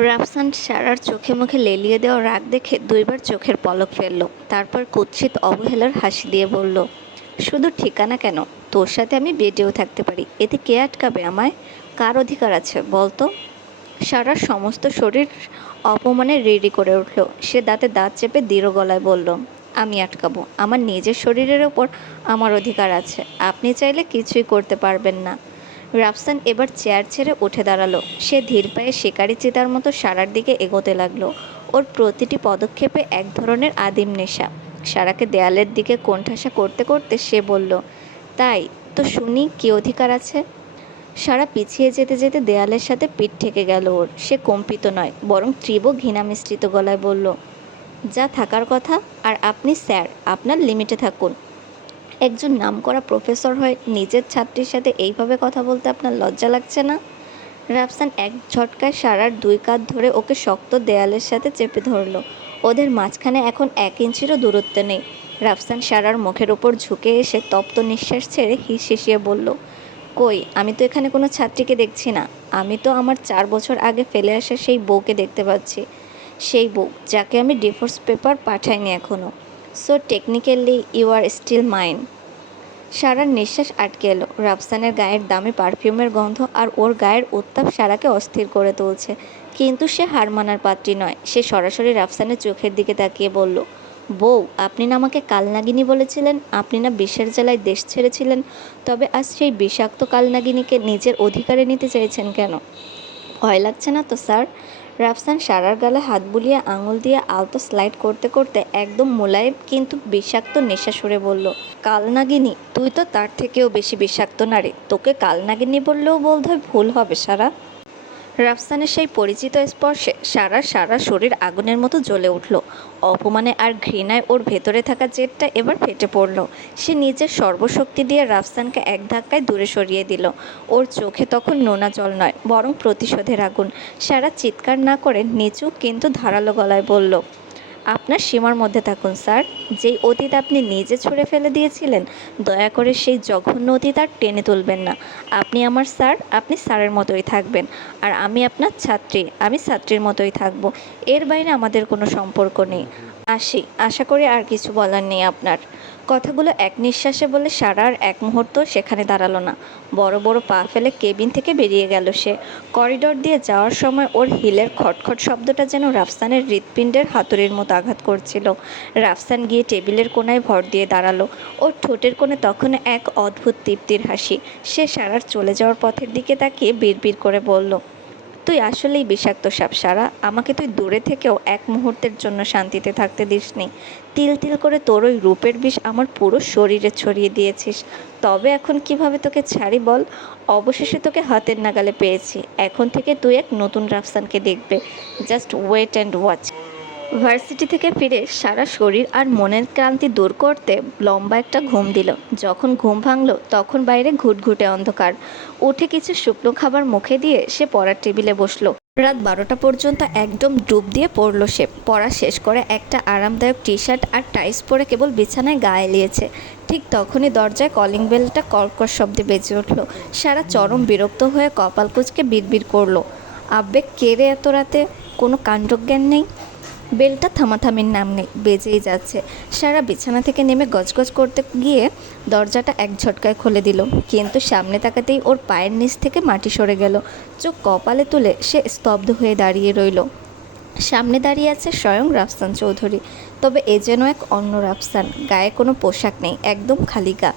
রাফসান সারার চোখে মুখে লেলিয়ে দেওয়া রাগ দেখে দুইবার চোখের পলক ফেলল। তারপর কুৎসিত অবহেলার হাসি দিয়ে বলল, শুধু ঠিকানা কেন, তোর সাথে আমি বেডেও থাকতে পারি। এতে কে আটকাবে আমায়? কার অধিকার আছে বলতো? সারার সমস্ত শরীর অপমানে রিরি করে উঠল। সে দাঁতে দাঁত চেপে দৃঢ় গলায় বলল, আমি আটকাবো? আমার নিজের শরীরের ওপর আমার অধিকার আছে। আপনি চাইলে কিছুই করতে পারবেন না। রাফসান এবার চেয়ার ছেড়ে উঠে দাঁড়ালো। সে ধীর পায়ে শিকারি চিতার মতো সারার দিকে এগোতে লাগলো। ওর প্রতিটি পদক্ষেপে এক ধরনের আদিম নেশা। সারাকে দেয়ালের দিকে কোণঠাসা করতে করতে সে বলল, তাই তো শুনি কি অধিকার আছে? সারা পিছিয়ে যেতে যেতে দেয়ালের সাথে পিঠ ঠেকে গেল ওর। সে কম্পিত নয়, বরং তীব্র ঘৃণা মিশ্রিত গলায় বলল, যা থাকার কথা। আর আপনি স্যার, আপনার লিমিটে থাকুন। একজন নামকরা প্রফেসর হয়ে নিজের ছাত্রীর সাথে এইভাবে কথা বলতে আপনার লজ্জা লাগছে না? রাফসান এক ঝটকায় সারার দুই কাঁধ ধরে ওকে শক্ত দেয়ালের সাথে চেপে ধরল। ওদের মাঝখানে এখন 1 ইঞ্চিরও দূরত্ব নেই। রাফসান সারার মুখের ওপর ঝুঁকে এসে তপ্ত নিঃশ্বাস ছেড়ে হিসিয়ে বলল, কই, আমি তো এখানে কোনো ছাত্রীকে দেখছি না। আমি তো আমার 4 বছর আগে ফেলে আসা সেই বউকে দেখতে পাচ্ছি। সেই বউ যাকে আমি ডিভোর্স পেপার পাঠাইনি এখনও। So technically you are still mine. সারার নিঃশ্বাস আটকে এলো। রাফসানের গায়ের দামি পারফিউমের গন্ধ আর ওর গায়ের উত্তাপ সারাকে অস্থির করে তুলছে। কিন্তু সে হার মানার পাত্রী নয়। সে সরাসরি রাফসানের চোখের দিকে তাকিয়ে বলল, বউ, আপনি না আমাকে কালনাগিনী বলেছিলেন? আপনি না বিষের জ্বালায় দেশ ছেড়েছিলেন? তবে আজ সেই বিষাক্ত কালনাগিনীকে নিজের অধিকারে নিতে চাইছেন কেন? ভয় লাগছে না তো স্যার? রাফসান সারার গালে হাত বুলিয়ে আঙুল দিয়ে আলতো স্লাইড করতে করতে একদম মোলায়েম কিন্তু বিষাক্ত নেশা সুরে বলল, কালনাগিনী? তুই তো তার থেকেও বেশি বিষাক্ত নারী। তোকে কালনাগিনী বললেও বোধহয় ভুল হবে সারা। রাফসানের সেই পরিচিত স্পর্শে সারা সারা শরীর আগুনের মতো জ্বলে উঠল। অপমানে আর ঘৃণায় ওর ভেতরে থাকা জেদটা এবার ফেটে পড়ল। সে নিজের সর্বশক্তি দিয়ে রাফসানকে এক ধাক্কায় দূরে সরিয়ে দিল। ওর চোখে তখন নোনা জল নয়, বরং প্রতিশোধের আগুন। সারা চিৎকার না করে নিচু কিন্তু ধারালো গলায় বলল, আপনার সীমার মধ্যে থাকুন স্যার। যেই অতীত আপনি নিজে ছুঁড়ে ফেলে দিয়েছিলেন, দয়া করে সেই জঘন্য অতীত আর টেনে তুলবেন না। আপনি আমার স্যার, আপনি স্যারের মতোই থাকবেন। আর আমি আপনার ছাত্রী, আমি ছাত্রীর মতোই থাকব। এর বাইরে আমাদের কোনো সম্পর্ক নেই। আসি, আশা করি আর কিছু বলার নেই আপনার। কথাগুলো এক নিঃশ্বাসে বলে সারা আর এক মুহূর্ত সেখানে দাঁড়ালো না। বড় বড় পা ফেলে কেবিন থেকে বেরিয়ে গেল সে। করিডোর দিয়ে যাওয়ার সময় ওর হিলের খটখট শব্দটা যেন রাফসানের হৃৎপিণ্ডের হাতুড়ির মতো আঘাত করছিল। রাফসান গিয়ে টেবিলের কোণায় ভর দিয়ে দাঁড়ালো। ওর ঠোঁটের কোণে তখন এক অদ্ভুত তৃপ্তির হাসি। সে সারার চলে যাওয়ার পথের দিকে তাকিয়ে বিড়বিড় করে বলল, তুই আসলেই বিষাক্ত সাপ সারা। আমাকে তুই দূরে থেকেও এক মুহূর্তের জন্য শান্তিতে থাকতে দিসনি। তিল তিল করে তোর ওই রূপের বিষ আমার পুরো শরীরে ছড়িয়ে দিয়েছিস। তবে এখন কিভাবে তোকে ছাড়ি বল? অবশেষে তোকে হাতের নাগালে পেয়েছি। এখন থেকে তুই এক নতুন রাফসানকে দেখবে। Just wait and watch. Varsity থেকে ফিরে সারা শরীর আর মনের ক্লান্তি দূর করতে লম্বা একটা ঘুম দিল। যখন ঘুম ভাঙল তখন বাইরে ঘুটঘুটে অন্ধকার। উঠে কিছু শুকনো খাবার মুখে দিয়ে সে পড়ার টেবিলে বসলো। রাত 12টা পর্যন্ত একদম ডুব দিয়ে পড়ল সে। পড়া শেষ করে একটা আরামদায়ক টি শার্ট আর টাইস পরে কেবল বিছানায় গা এলিয়েছে। ঠিক তখনই দরজায় কলিং বেলটা কর্কশ শব্দে বেজে উঠল। সারা চরম বিরক্ত হয়ে কপাল কুঁচকে বিড়বিড় করলো, আব্বে কে রে এত রাতে? কোনো কাণ্ডজ্ঞান নেই। বেলটা থামাথামির নাম নেই, বেজেই যাচ্ছে। সারা বিছানা থেকে নেমে গজগজ করতে গিয়ে দরজাটা এক ঝটকায় খুলে দিল। কিন্তু সামনে তাকাতেই ওর পায়ের নিচ থেকে মাটি সরে গেল। চোখ কপালে তুলে সে স্তব্ধ হয়ে দাঁড়িয়ে রইল। সামনে দাঁড়িয়ে আছে স্বয়ং রাফসান চৌধুরী। তবে এ যেন এক অন্য রাফসান। গায়ে কোনো পোশাক নেই, একদম খালি গা।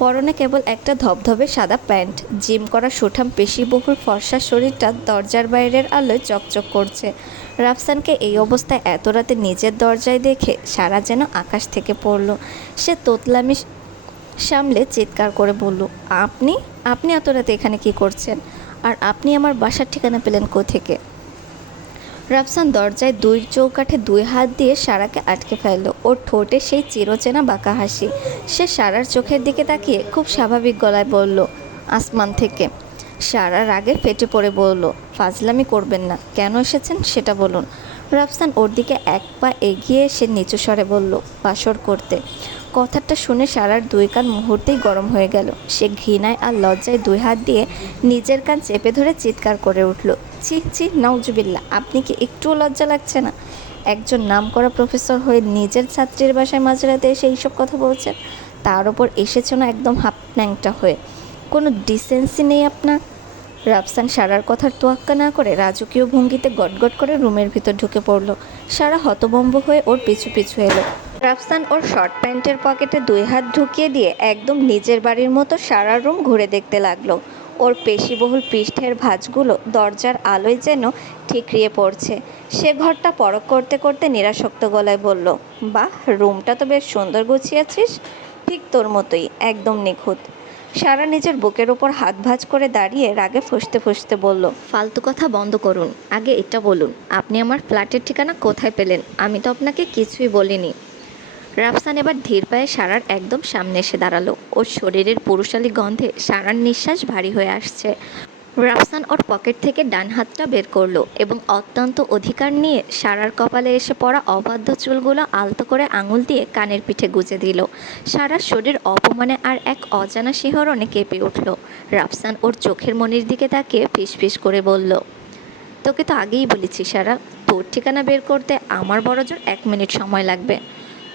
পরনে কেবল একটা ধবধবে সাদা প্যান্ট। জিম করা সুঠাম পেশিবহুল ফর্সা শরীরটা দরজার বাইরের আলোয় চকচক করছে। রাফসানকে এই অবস্থায় এত রাতে নিজের দরজায় দেখে সারা যেন আকাশ থেকে পড়ল। সে তোতলামি সামলে চিৎকার করে বলল, আপনি আপনি এত রাতে এখানে কি করছেন? আর আপনি আমার বাসার ঠিকানা পেলেন কোত্থেকে? রাফসান দরজায় দুই চৌকাঠে দুই হাত দিয়ে সারাকে আটকে ফেলল। ওর ঠোঁটে সেই চিরচেনা বাঁকা হাসি। সে সারার চোখের দিকে তাকিয়ে খুব স্বাভাবিক গলায় বলল, আসমান থেকে। সারা রাগে ফেটে পড়ে বলল, ফাজলামি করবেন না, কেন এসেছেন সেটা বলুন। রাফসান ওর দিকে এক পা এগিয়ে এসে নিচু স্বরে বলল, বাসর করতে। কথাটা শুনে সারার দুই কান মুহূর্তেই গরম হয়ে গেল। সে ঘৃণায় আর লজ্জায় দুই হাত দিয়ে নিজের কান চেপে ধরে চিৎকার করে উঠল, ছি ছি, নাউজুবিল্লাহ, আপনি কি একটুও লজ্জা লাগছে না? একজন নামকরা প্রফেসর হয়ে নিজের ছাত্রীর বাসায় মাঝরাতে এসে এইসব কথা বলছেন, তার ওপর এসেছে না একদম হাফ ন্যাংটা হয়ে। কোনো ডিসেন্সি নেই আপনার? রাফসান সারার কথার তোয়াক্কা না করে রাজকীয় ভঙ্গিতে গটগট করে রুমের ভিতর ঢুকে পড়ল। সারা হতভম্ব হয়ে ওর পিছু পিছু এলো। রাফসান ওর শর্ট প্যান্টের পকেটে দুই হাত ঢুকিয়ে দিয়ে একদম নিজের বাড়ির মতো সারা রুম ঘুরে দেখতে লাগলো। ওর পেশিবহুল পৃষ্ঠের ভাঁজগুলো দরজার আলোয় যেন ঠিকরিয়ে পড়ছে। সে ঘরটা পরখ করতে করতে নিরাসক্ত গলায় বলল, বাহ, রুমটা তো বেশ সুন্দর গুছিয়েছিস, ঠিক তোর মতোই, একদম নিখুঁত। সারা নিজের বুকের ওপর হাত ভাঁজ করে দাঁড়িয়ে রাগে ফুঁসতে ফুঁসতে বলল, ফালতু কথা বন্ধ করুন, আগে এটা বলুন, আপনি আমার ফ্ল্যাটের ঠিকানা কোথায় পেলেন? আমি তো আপনাকে কিছুই বলিনি। রাফসান এবার ধীর পায়ে সারার একদম সামনে এসে দাঁড়ালো। ওর শরীরের পুরুষালী গন্ধে সারার নিঃশ্বাস ভারী হয়ে আসছে। রাফসান ওর পকেট থেকে ডান হাতটা বের করলো এবং অত্যন্ত অধিকার নিয়ে সারার কপালে এসে পড়া অবাধ্য চুলগুলো আলতো করে আঙুল দিয়ে কানের পিঠে গুজে দিল। সারার শরীর অপমানে আর এক অজানা শিহরণে কেঁপে উঠল। রাফসান ওর চোখের মনির দিকে তাকিয়ে ফিসফিস করে বলল, তোকে তো আগেই বলেছি সারা, তোর ঠিকানা বের করতে আমার বড়জোর 1 মিনিট সময় লাগবে।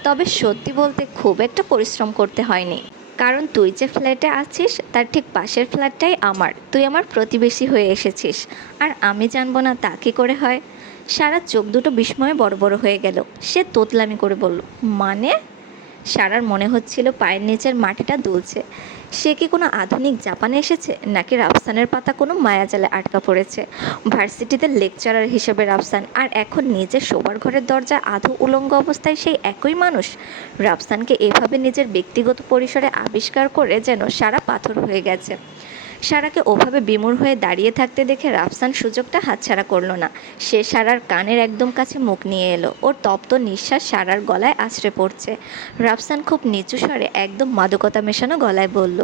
তবে সত্যি বলতে খুব একটা পরিশ্রম করতে হয়নি, কারণ তুই যে ফ্ল্যাটে আছিস তার ঠিক পাশের ফ্ল্যাটটাই আমার। তুই আমার প্রতিবেশী হয়ে এসেছিস, আর আমি জানবো না তা কী করে হয়? সারা চোখ দুটো বিস্ময়ে বড় বড় হয়ে গেল। সে তোতলামি করে বলল, মানে? সারার মনে হচ্ছিল পায়ের নিচের মাটিটা দুলছে। সে কি কোনো আধুনিক জাপানে এসেছে, নাকি রাফসানের পাতা কোনো মায়াজালে আটকা পড়েছে? ভার্সিটিতে লেকচারার হিসেবে রাফসান, আর এখন নিজের শোবার ঘরের দরজা আধো উলঙ্গ অবস্থায় সেই একই মানুষ। রাফসানকে এভাবে নিজের ব্যক্তিগত পরিসরে আবিষ্কার করে যেন সারা পাথর হয়ে গেছে। সারাকে ওভাবে বিমূঢ় হয়ে দাঁড়িয়ে থাকতে দেখে রাফসান সুযোগটা হাতছাড়া করল না। সে সারার কানের একদম কাছে মুখ নিয়ে এলো। ওর তপ্ত নিঃশ্বাস সারার গলায় আছড়ে পড়ছে। রাফসান খুব নিচু স্বরে একদম মাদকতা মেশানো গলায় বলল,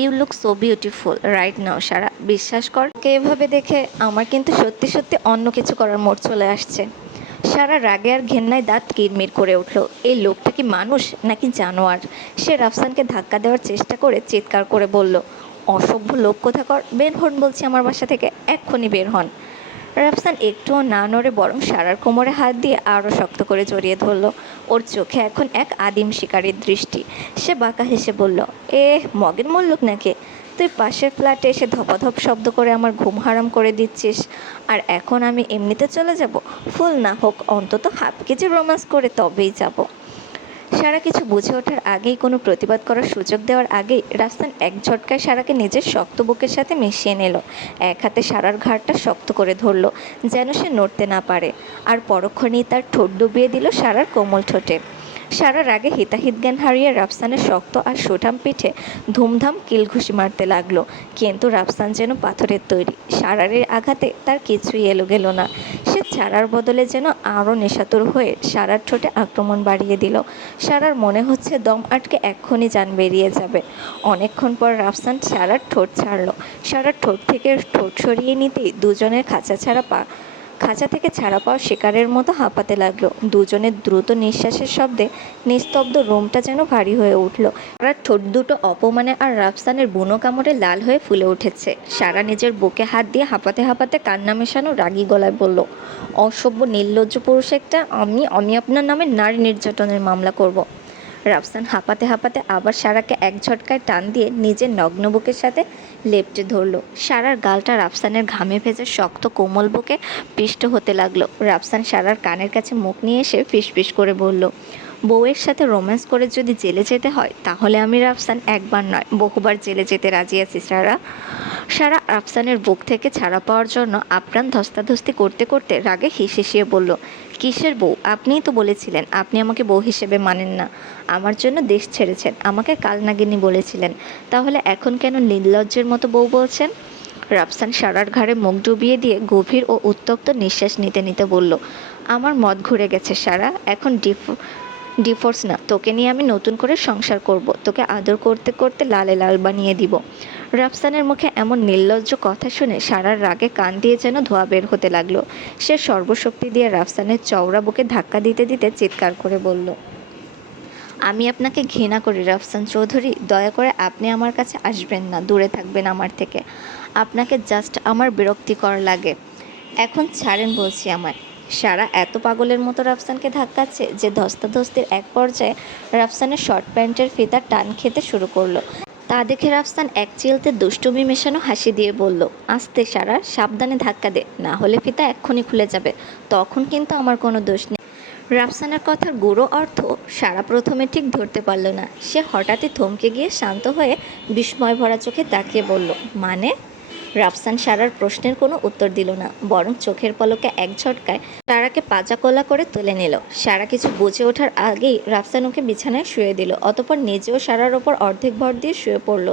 you look so beautiful right now Sara, বিশ্বাস কর, কে এভাবে দেখে আমার কিন্তু সত্যি সত্যি অন্য কিছু করার মোড় চলে আসছে। সারা রাগে আর ঘেন্নায় দাঁত কিরমির করে উঠল। এই লোকটা কি মানুষ নাকি জানোয়ার? সে রাফসানকে ধাক্কা দেওয়ার চেষ্টা করে চিৎকার করে বলল, অসভ্য লোক কোথাকার, বের হন বলছি আমার বাসা থেকে, এক্ষুনি বের হন। রাফসান একটুও না নড়ে বরং সারার কোমরে হাত দিয়ে আরও শক্ত করে জড়িয়ে ধরল। ওর চোখে এখন এক আদিম শিকারীর দৃষ্টি। সে বাঁকা হেসে বলল, মগের মুল্লুক নাকি? তুই পাশের ফ্ল্যাটে এসে ধপাধপ শব্দ করে আমার ঘুম হারাম করে দিচ্ছিস, আর এখন আমি এমনিতে চলে যাব? ফুল না হোক, অন্তত হাফ কেজি রোমান্স করে তবেই যাব। সারা কিছু বুঝে ওঠার আগেই, কোনো প্রতিবাদ করার সুযোগ দেওয়ার আগেই রাফসান এক ঝটকায় সারাকে নিজের শক্ত বুকের সাথে মিশিয়ে নিল। এক হাতে সারার ঘাড়টা শক্ত করে ধরল, যেন সে নড়তে না পারে, আর পরক্ষণেই তার ঠোঁট ডুবিয়ে দিল সারার কোমল ঠোঁটে। সারার আগে হিতাহিত জ্ঞান হারিয়ে রাফসানের শক্ত আর সুঠাম পিঠে ধুমধাম কিলঘুষি মারতে লাগলো। কিন্তু রাফসান যেন পাথরের তৈরি। সারারের আঘাতে তার কিছুই এলো গেল না। সে ছাড়ার বদলে যেন আরও নেশাতুর হয়ে সারার ঠোঁটে আক্রমণ বাড়িয়ে দিল। সারার মনে হচ্ছে দম আটকে এক্ষুনি যান বেরিয়ে যাবে। অনেকক্ষণ পর রাফসান সারার ঠোঁট ছাড়ল। সারার ঠোঁট থেকে ঠোঁট সরিয়ে নিতেই দুজনের খাঁচা থেকে ছাড়া পাওয়া শিকারের মতো হাঁপাতে লাগলো। দুজনের দ্রুত নিঃশ্বাসের শব্দে নিস্তব্ধ রুমটা যেন ভারী হয়ে উঠল। সারার ঠোঁট দুটো অপমানে আর রাফসানের বুনো কামড়ে লাল হয়ে ফুলে উঠেছে। সারা নিজের বুকে হাত দিয়ে হাঁপাতে হাঁপাতে কান্না মেশানো রাগী গলায় বলল, অসভ্য নির্লজ্জ পুরুষ একটা, আমি আপনার নামে নারী নির্যাতনের মামলা করব। রাফসান হাঁপাতে হাঁপাতে আবার সারাকে এক ঝটকায় টান দিয়ে নিজের নগ্ন বুকের সাথে লেপ্টে ধরল। সারার গালটা রাফসানের ঘামে ভেজে শক্ত কোমল বুকে পিষ্ট হতে লাগলো। রাফসান সারার কানের কাছে মুখ নিয়ে এসে ফিসফিস করে বলল, বউয়ের সাথে রোম্যান্স করে যদি জেলে যেতে হয়, তাহলে আমি রাফসান একবার নয় বহুবার জেলে যেতে রাজি আছি সারা। সারা রাফসানের বুক থেকে ছাড়া পাওয়ার জন্য আপ্রাণ ধস্তাধস্তি করতে করতে রাগে হিসিয়ে বলল, কিসের বউ? আপনিই তো বলেছিলেন আপনি আমাকে বউ হিসেবে মানেন না। আমার জন্য দেশ ছেড়েছেন, আমাকে কালনাগিনী বলেছিলেন, তাহলে এখন কেন নির্লজ্জের মতো বউ বলছেন? রাফসান সারার ঘাড়ে মুখ ডুবিয়ে দিয়ে গভীর ও উত্তপ্ত নিঃশ্বাস নিতে নিতে বলল, আমার মত ঘুরে গেছে সারা, এখন ডিভোর্স না, তোকে নিয়ে আমি নতুন করে সংসার করব, তোকে আদর করতে করতে লালে লাল বানিয়ে দিব। রাফসানের মুখে এমন নির্লজ্জ কথা শুনে সারার রাগে কান দিয়ে যেন ধোঁয়া বের হতে লাগলো। সে সর্বশক্তি দিয়ে রাফসানের চওড়া বুকে ধাক্কা দিতে দিতে চিৎকার করে বলল, আমি আপনাকে ঘৃণা করি রাফসান চৌধুরী। দয়া করে আপনি আমার কাছে আসবেন না, দূরে থাকবেন আমার থেকে। আপনাকে জাস্ট আমার বিরক্তিকর লাগে। এখন ছাড়েন বলছি আমায়। সারা এত পাগলের মতো রাফসানকে ধাক্কাচ্ছে যে ধস্তাধস্তির এক পর্যায়ে রাফসানের শর্ট প্যান্টের ফিতা টান খেতে শুরু করলো। তা দেখে রাফসান এক চিলতে দুষ্টুমি মেশানো হাসি দিয়ে বলল, আস্তে সারা, সাবধানে ধাক্কা দে, না হলে ফিতা এক্ষুনি খুলে যাবে। তখন কিন্তু আমার কোনো দোষ নেই। রাফসানের কথার গূঢ় অর্থ সারা প্রথমে ঠিক ধরতে পারল না। সে হঠাৎই থমকে গিয়ে শান্ত হয়ে বিস্ময় ভরা চোখে তাকিয়ে বলল, মানে? রাফসান সারার প্রশ্নের কোনো উত্তর দিল না, বরং চোখের পলকে এক ঝটকায় সারাকে পাজা কোলা করে তুলে নিল। সারা কিছু বুঝে ওঠার আগেই রাফসান ওকে বিছানায় শুয়ে দিল, অতঃপর নিজেও সারার ওপর অর্ধেক ভর দিয়ে শুয়ে পড়ল।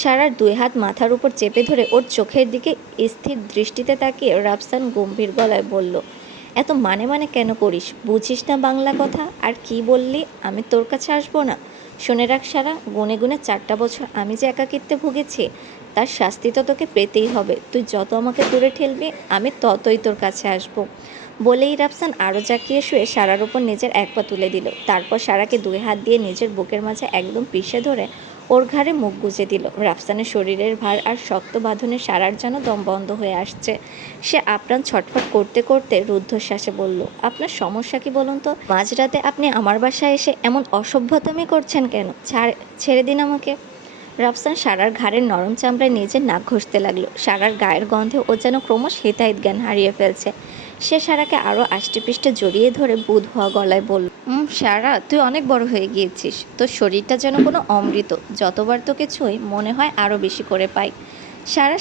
সারার দুই হাত মাথার উপর চেপে ধরে ওর চোখের দিকে স্থির দৃষ্টিতে তাকিয়ে রাফসান গম্ভীর গলায় বলল, এত মানে কেন করিস? বুঝিস না বাংলা কথা? আর কি বললি? আমি তোর কাছে আসবো না? শুনে রাখ সারা, গুনে গুনে 4টা বছর আমি যে একাকিত্বে ভুগেছি, তার শাস্তি তো তোকে পেতেই হবে। তুই যত আমাকে দূরে ঠেলবি, আমি ততই তোর কাছে আসবো। বলেই রাফসান আরও জাঁকিয়ে শুয়ে সারার উপর নিজের এক পা তুলে দিল। তারপর সারাকে 2 হাত দিয়ে নিজের বুকের মাঝে একদম পিষে ধরে ওর ঘাড়ে মুখ গুজে দিল। রাফসানের শরীরের ভার আর শক্ত বাঁধনে সারার যেন দম বন্ধ হয়ে আসছে। সে আপ্রাণ ছটফট করতে করতে রুদ্ধশ্বাসে বলল, আপনার সমস্যা কি বলুন তো? মাঝরাতে আপনি আমার বাসায় এসে এমন অসভ্যতামি করছেন কেন? ছেড়ে দিন আমাকে। রাফসান সারার ঘাড়ের নরম চামড়ায় নিজের নাক ঘষতে লাগলো। সারার গায়ের গন্ধে ও যেন ক্রমশ হিতাহিত জ্ঞান হারিয়ে ফেলছে। সে সারাকে আরও আষ্টেপৃষ্টে জড়িয়ে ধরে বুঁদ হওয়া গলায় বলল, সারা, তুই অনেক বড় হয়ে গিয়েছিস। তোর শরীরটা যেন কোনো অমৃত। যতবার তোকে ছুঁই মনে হয় আরও বেশি করে পাই।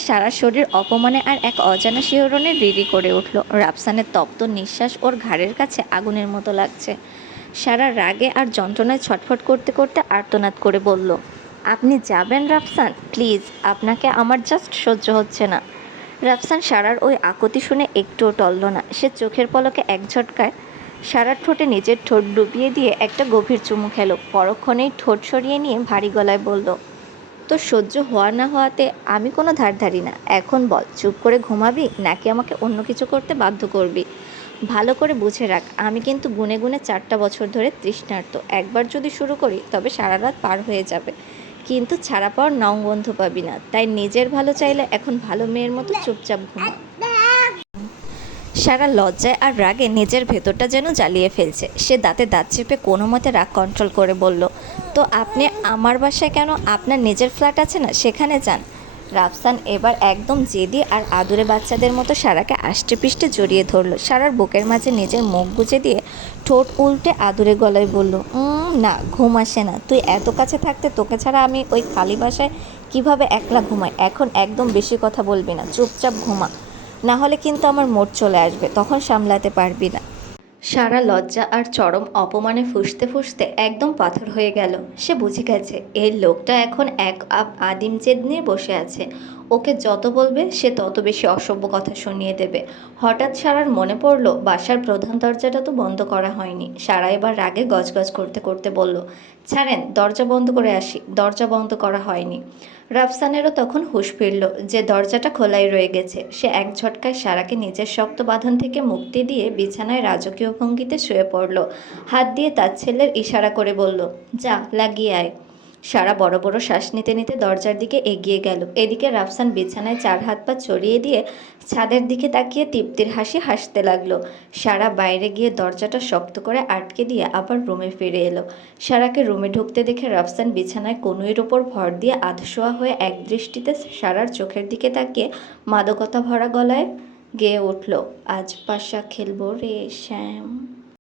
সারা শরীর অপমানে আর এক অজানা শিহরণে রিরি করে উঠল। রাফসানের তপ্ত নিঃশ্বাস ওর ঘাড়ের কাছে আগুনের মতো লাগছে। সারা রাগে আর যন্ত্রণায় ছটফট করতে করতে আর্তনাদ করে বলল, আপনি যাবেন রাফসান, প্লিজ। আপনাকে আমার জাস্ট সহ্য হচ্ছে না। রাফসান সারার ওই আকুতি শুনে একটুও টলল না। সে চোখের পলকে এক ঝটকায় সারার ঠোঁটে নিজের ঠোঁট ডুবিয়ে দিয়ে একটা গভীর চুমু খেলো। পরক্ষণেই ঠোঁট সরিয়ে নিয়ে ভারী গলায় বলল, তোর সহ্য হওয়া না হওয়াতে আমি কোনো ধার ধারি না। এখন বল, চুপ করে ঘুমাবি নাকি আমাকে অন্য কিছু করতে বাধ্য করবি? ভালো করে বুঝে রাখ, আমি কিন্তু গুনে গুনে 4টা বছর ধরে তৃষ্ণার্ত। একবার যদি শুরু করি তবে সারা রাত পার হয়ে যাবে, কিন্তু ছাড়া পাওয়ার নাও গন্ধ পাবি না। তাই নিজের ভালো চাইলে এখন ভালো মেয়ের মতো চুপচাপ ঘুমা। সারা লজ্জায় আর রাগে নিজের ভেতরটা যেন জ্বালিয়ে ফেলছে। সে দাঁতে দাঁত চেপে কোনো মতে রাগ কন্ট্রোল করে বলল, তো আপনি আমার বাসায় কেন? আপনার নিজের ফ্ল্যাট আছে না, সেখানে যান। রাফসান এবার একদম জেদি আর আদুরে বাচ্চাদের মতো সারাকে আষ্টেপৃষ্টে জড়িয়ে ধরল। সারার বুকের মাঝে নিজের মুখ গুজে দিয়ে ঠোঁট উল্টে আদুরে গলায় বলল, না, ঘুম আসে না। তুই এত কাছে থাকতে তোকে ছাড়া আমি ওই খালি বাসায় কিভাবে একলা ঘুমাই? এখন একদম বেশি কথা বলবি না, চুপচাপ ঘুমা, না হলে কিন্তু আমার মোড চলে আসবে, তখন সামলাতে পারবি না। সারা লজ্জা আর চরম অপমানে ফুঁসতে ফুঁসতে একদম পাথর হয়ে গেল। সে বুঝে গেছে এই লোকটা এখন এক আদিম জেদ নিয়ে বসে আছে। ওকে যত বলবে সে তত বেশি অসভ্য কথা শুনিয়ে দেবে। হঠাৎ সারার মনে পড়ল বাসার প্রধান দরজাটা তো বন্ধ করা হয়নি। সারা এবার রাগে গজগজ করতে করতে বলল, ছাড়েন, দরজা বন্ধ করে আসি। দরজা বন্ধ করা হয়নি। রাফসানেরও তখন হুঁশ ফিরল যে দরজাটা খোলাই রয়ে গেছে। সে এক ঝটকায় সারাকে নিজের শক্ত বাঁধন থেকে মুক্তি দিয়ে বিছানায় রাজকীয় ভঙ্গিতে শুয়ে পড়ল। হাত দিয়ে তার ছেলের ইশারা করে বলল, যা, লাগিয়ে আয়। সারা বড় বড় শ্বাস নিতে নিতে দরজার দিকে এগিয়ে গেল। এদিকে রাফসান বিছানায় 4 হাত পা ছড়িয়ে দিয়ে ছাদের দিকে তাকিয়ে তৃপ্তির হাসি হাসতে লাগলো। সারা বাইরে গিয়ে দরজাটা শক্ত করে আটকে দিয়ে আবার রুমে ফিরে এলো। সারাকে রুমে ঢুকতে দেখে রাফসান বিছানায় কনুইয়ের ওপর ভর দিয়ে আধশোয়া হয়ে এক দৃষ্টিতে সারার চোখের দিকে তাকিয়ে মাদকতা ভরা গলায় গেয়ে উঠল, আজ পাশা খেলবো রে শ্যাম।